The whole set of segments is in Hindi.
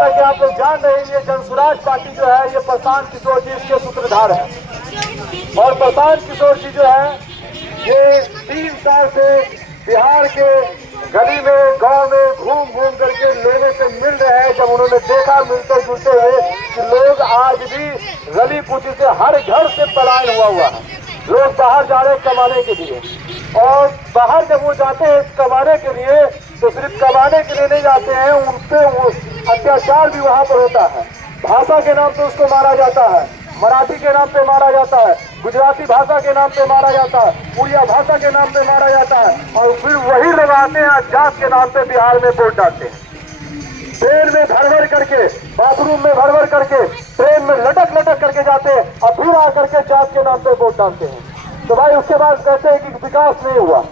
जैसा कि आप लोग जान रहे हैं, ये जनसुराज पार्टी जो है, ये प्रशांत किशोर जी इसके सूत्रधार है। और प्रशांत किशोर जी जो है, ये 3 साल से बिहार के गली में, गांव में घूम घूम करके लोगों से मिल रहे हैं। जब उन्होंने देखा मिलते जुलते हुए कि लोग आज भी गली कूची से, हर घर से पलायन हुआ है, लोग बाहर जा रहे हैं कमाने के लिए। और बाहर जब वो जाते हैं कमाने के लिए, तो सिर्फ कमाने के लिए नहीं जाते हैं, उन पे वो अत्याचार भी वहाँ पर होता है। भाषा के नाम पे उसको मारा जाता है, मराठी के नाम पे मारा जाता है, गुजराती भाषा के नाम पे मारा जाता है, उड़िया भाषा के नाम पे मारा जाता है। और फिर वही लोग आते हैं जात के नाम पे बिहार में वोट डालते हैं। ट्रेन में भर करके, बाथरूम में भर करके, ट्रेन में लटक करके जाते हैं और फिर आकर के जात के नाम पे वोट डालते हैं। तो भाई उसके बाद कहते हैं कि विकास नहीं हुआ।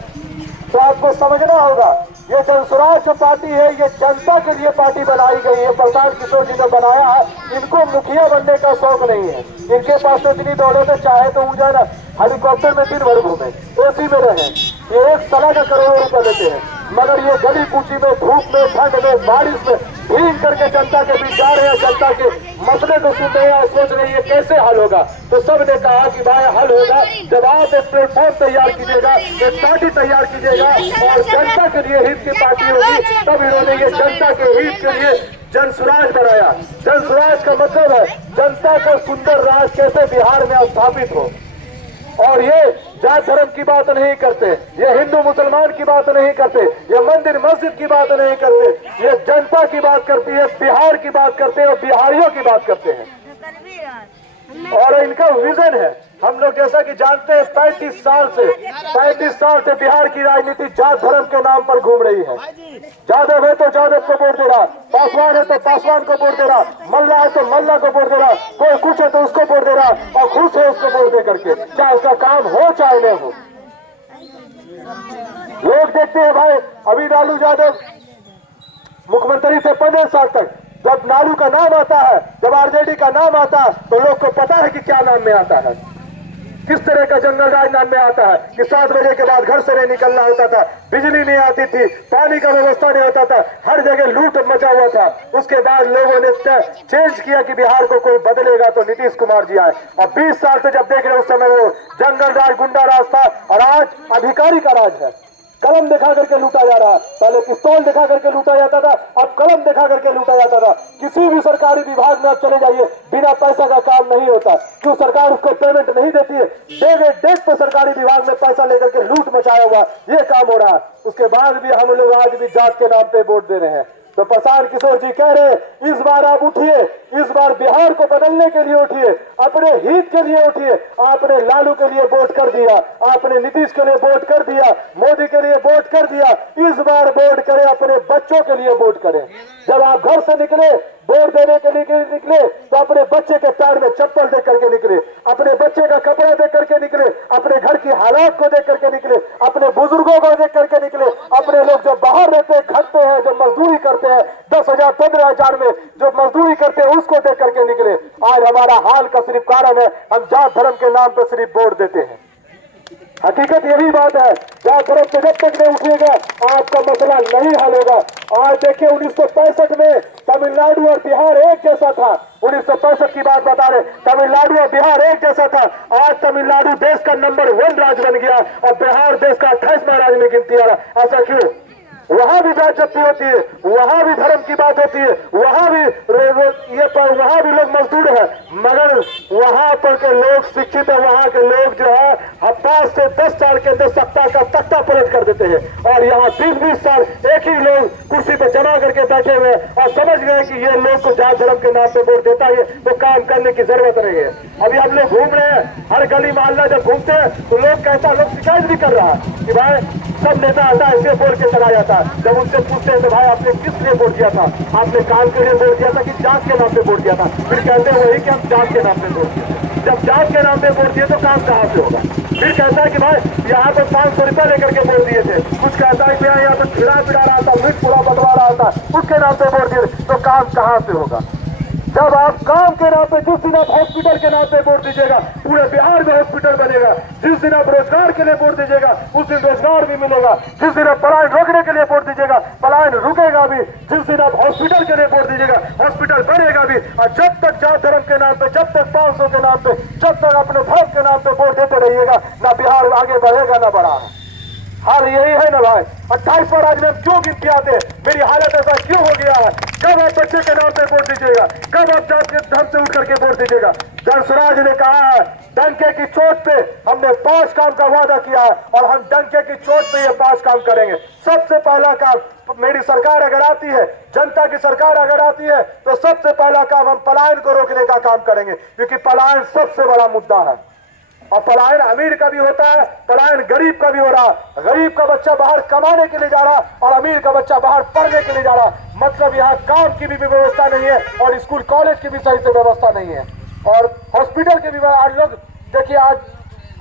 तो आपको समझना होगा, ये जनसुराज जो पार्टी है, ये जनता के लिए पार्टी बनाई गई है। प्रशांत किशोर जी ने बनाया है। इनको मुखिया बनने का शौक नहीं है। इनके पास तो इतनी दौलत है, चाहे तो ऊँचा ना हेलीकॉप्टर में दिन भर घूमे, एसी में रहे। ये एक साल का करोड़ों रुपए देते हैं, मगर ये गली कूची में, धूप में, ठंड में, बारिश में भीग करके जनता के बीच जा रहे हैं। जनता के मसले को सुन रहे हैं, सोच रहे हैं ये कैसे हल होगा। तो सबने कहा कि भाई हल होगा जब आप एक प्लेटफॉर्म तैयार कीजिएगा, एक पार्टी तैयार कीजिएगा और जनता के लिए हित की पार्टी होगी। तब इन्होंने ये जनता के हित के लिए जनसुराज बनाया। जनसुराज का मतलब है जनता को सुंदर राज कैसे बिहार में स्थापित हो। और ये जात धर्म की बात नहीं करते, ये हिंदू मुसलमान की बात नहीं करते, ये मंदिर मस्जिद की बात नहीं करते, ये जनता की बात करती है, बिहार की बात करते हैं और बिहारियों की बात करते हैं। और इनका विजन है, हम लोग जैसा कि जानते हैं 35 साल से बिहार की राजनीति जात धर्म के नाम पर घूम रही है। यादव है तो यादव को वोट दे रहा, पासवान है तो पासवान को वोट दे रहा, मल्ला है तो मल्ला को वोट दे रहा, कोई कुछ है तो उसको वोट दे रहा और खुश है उसको वोट दे करके, चाहे उसका काम हो चाहे नहीं हो। लोग देखते हैं भाई, अभी लालू यादव मुख्यमंत्री थे 15 साल तक। जब लालू का नाम आता है, जब आरजेडी का नाम आता है, तो लोग को पता है कि क्या नाम में आता है, किस तरह का जंगल राज नाम में आता है कि 7 बजे के बाद घर से नहीं निकलना होता था, बिजली नहीं आती थी, पानी का व्यवस्था नहीं होता था, हर जगह लूट मचा हुआ था। उसके बाद लोगों ने चेंज किया कि बिहार को कोई बदलेगा तो नीतीश कुमार जी आए। और 20 साल से जब देख रहे उस समय वो जंगल राज, गुंडा राज था और आज अधिकारी का राज है। कलम दिखा करके लूटा जा रहा है, पहले पिस्तौल दिखा करके लूटा जाता था, अब कलम दिखा करके लूटा जाता था। किसी भी सरकारी विभाग में आप चले जाइए, बिना पैसा का काम नहीं होता। क्यों? सरकार उसको पेमेंट नहीं देती है, डेट पर सरकारी विभाग में पैसा लेकर के लूट मचाया हुआ ये काम हो रहा है। उसके बाद भी हम लोग आज भी जात के नाम पे वोट दे रहे हैं। तो प्रशांत किशोर जी कह रहे हैं इस बार आप उठिए, इस बार बिहार को बदलने के लिए उठिए, अपने हित के लिए उठिए। आपने लालू के लिए वोट कर दिया, आपने नीतीश के लिए वोट कर दिया, मोदी के लिए वोट कर दिया, इस बार वोट करें, अपने बच्चों के लिए वोट करें। जब आप घर से निकले वोट देने के लिए निकले तो अपने बच्चे के पैर में चप्पल देख करके निकले, अपने बच्चे का कपड़ा देख करके निकले, अपने घर की हालात को देख करके निकले, अपने बुजुर्गों को देख करके निकले, अपने लोग जो बाहर रहते हैं, खटते हैं, जो मजदूरी करते हैं, 10,000 15,000 में जो मजदूरी करते हैं उसको देख करके निकले। आज हमारा हाल का सिर्फ कारण है हम जात धर्म के नाम पर सिर्फ वोट देते हैं। हकीकत यही बात है, जात धर्म से जब तक नहीं उठिएगा आपका मसला नहीं हल होगा। आज देखिए 1965 में तमिलनाडु और बिहार एक जैसा था। 1965 की बात बता रहे, तमिलनाडु और बिहार एक जैसा था। आज तमिलनाडु देश का नंबर 1 राज्य बन गया और बिहार देश का 28वां राज्य में गिनती आ रहा। ऐसा क्यों? वहां भी जात जब्ती होती है, वहां भी धर्म की बात होती है, वहां भी वहां भी लोग मजदूर है, मगर वहां पर के लोग शिक्षित है। वहां के लोग जो है 5 से 10 साल के अंदर सत्ता का तख्ता पलट कर देते हैं। और यहाँ 20-20 साल एक ही लोग कुर्सी पे जमा करके बैठे हुए और समझ गए कि ये लोग को जात धर्म के नाम पे वोट देता है तो काम करने की जरूरत नहीं है। अभी हम लोग घूम रहे हैं, हर गली मोहल्ला जब घूमते हैं तो लोग कहता, लोग शिकायत भी कर रहा है कि भाई सब नेता आता है ऐसे बोल के चला जाता है। जब उनसे पूछते हैं तो भाई आपने किस लिए वोट दिया था, आपने काम के लिए वोट दिया था कि जात के नाम पे वोट दिया था? फिर कहते हैं वही कि हम जात के नाम पे वोट दिए। जब जात के नाम पे वोट दिए तो काम कहाँ से होगा? फिर कहता है कि भाई यहाँ पर 500 रुपया लेकर के वोट दिए थे। कुछ कहता है कि यहाँ पर खिला पिला रहा था, मिट पूरा बंटवा रहा था, उसके नाम पे वोट दिए तो काम कहाँ से होगा? जब आप काम के नाम पे, जिस दिन आप हॉस्पिटल के नाम पे वोट दीजिएगा, पूरे बिहार में हॉस्पिटल बनेगा। जिस दिन आप रोजगार के लिए वोट दीजिएगा, उस दिन रोजगार भी मिलेगा। जिस दिन आप पलायन रोकने के लिए वोट दीजिएगा, पलायन रुकेगा भी। जिस दिन आप हॉस्पिटल के लिए वोट दीजिएगा, हॉस्पिटल बनेगा भी। और जब तक जात धर्म के नाम पे, जब तक 500 के नाम पे, जब तक अपने धर्म के नाम पे वोट देते रहिएगा, ना बिहार आगे बढ़ेगा ना बढ़ा है। हाल यही है ना भाई। 28 पर आज में क्यों गिनती आते हैं? मेरी हालत ऐसा क्यों हो गया है? कब आप बच्चे के नाम पे वोट दीजिएगा? कब आप जात के धर्म से उठ करके वोट दीजिएगा? धनसुराज ने कहा है, डंके की चोट पे हमने 5 काम का वादा किया है और हम डंके की चोट पे ये 5 काम करेंगे। सबसे पहला काम, मेरी सरकार अगर आती है, जनता की सरकार अगर आती है, तो सबसे पहला काम हम पलायन को रोकने का काम करेंगे, क्योंकि पलायन सबसे बड़ा मुद्दा है। और पलायन अमीर का भी होता है, पलायन गरीब का भी हो रहा। गरीब का बच्चा बाहर कमाने के लिए जा रहा और अमीर का बच्चा बाहर पढ़ने के लिए जा रहा। मतलब यहाँ काम की भी व्यवस्था नहीं है और स्कूल कॉलेज की भी सही से व्यवस्था नहीं है और हॉस्पिटल की भी। आज लोग देखिए, आज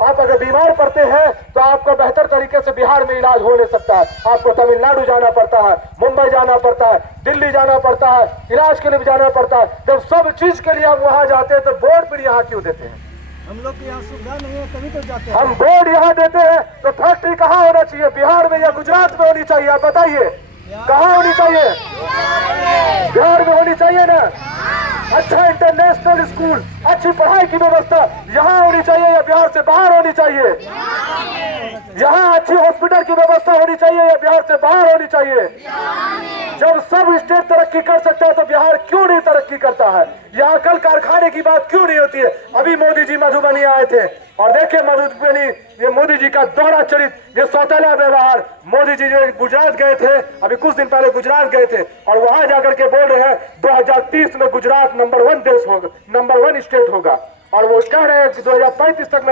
आप अगर बीमार पड़ते हैं तो आपका बेहतर तरीके से बिहार में इलाज हो नहीं सकता है। आपको तमिलनाडु जाना पड़ता है, मुंबई जाना पड़ता है, दिल्ली जाना पड़ता है, इलाज के लिए भी जाना पड़ता है। जब सब चीज के लिए हम वहां जाते हैं तो बोर्ड फिर यहाँ क्यों देते हैं? हम लोग के यहाँ सुविधा नहीं है, तभी तो जाते हैं। हम बोर्ड यहाँ देते हैं तो फैक्ट्री कहाँ होना चाहिए? बिहार में या गुजरात में होनी चाहिए? आप बताइए कहाँ होनी चाहिए? बिहार में होनी चाहिए ना। अच्छा इंटरनेशनल स्कूल, अच्छी पढ़ाई की व्यवस्था यहाँ होनी चाहिए या बिहार से बाहर होनी चाहिए? यहाँ अच्छी हॉस्पिटल की व्यवस्था होनी चाहिए या बिहार से बाहर होनी चाहिए? जब सब स्टेट तरक्की कर सकता है तो बिहार क्यों नहीं तरक्की करता है? यहाँ कल कारखाने की बात क्यों नहीं होती है? अभी मोदी जी मधुबनी आए थे और देखे मधुबनी, ये मोदी जी का दोहरा चरित्र, ये सौतेला व्यवहार। मोदी जी जो गुजरात गए थे, अभी कुछ दिन पहले गुजरात गए थे और वहां जाकर के बोल रहे हैं 2030 में गुजरात नंबर 1 देश होगा, नंबर 1 स्टेट होगा। और वो कह रहे हैं कि 2035 तक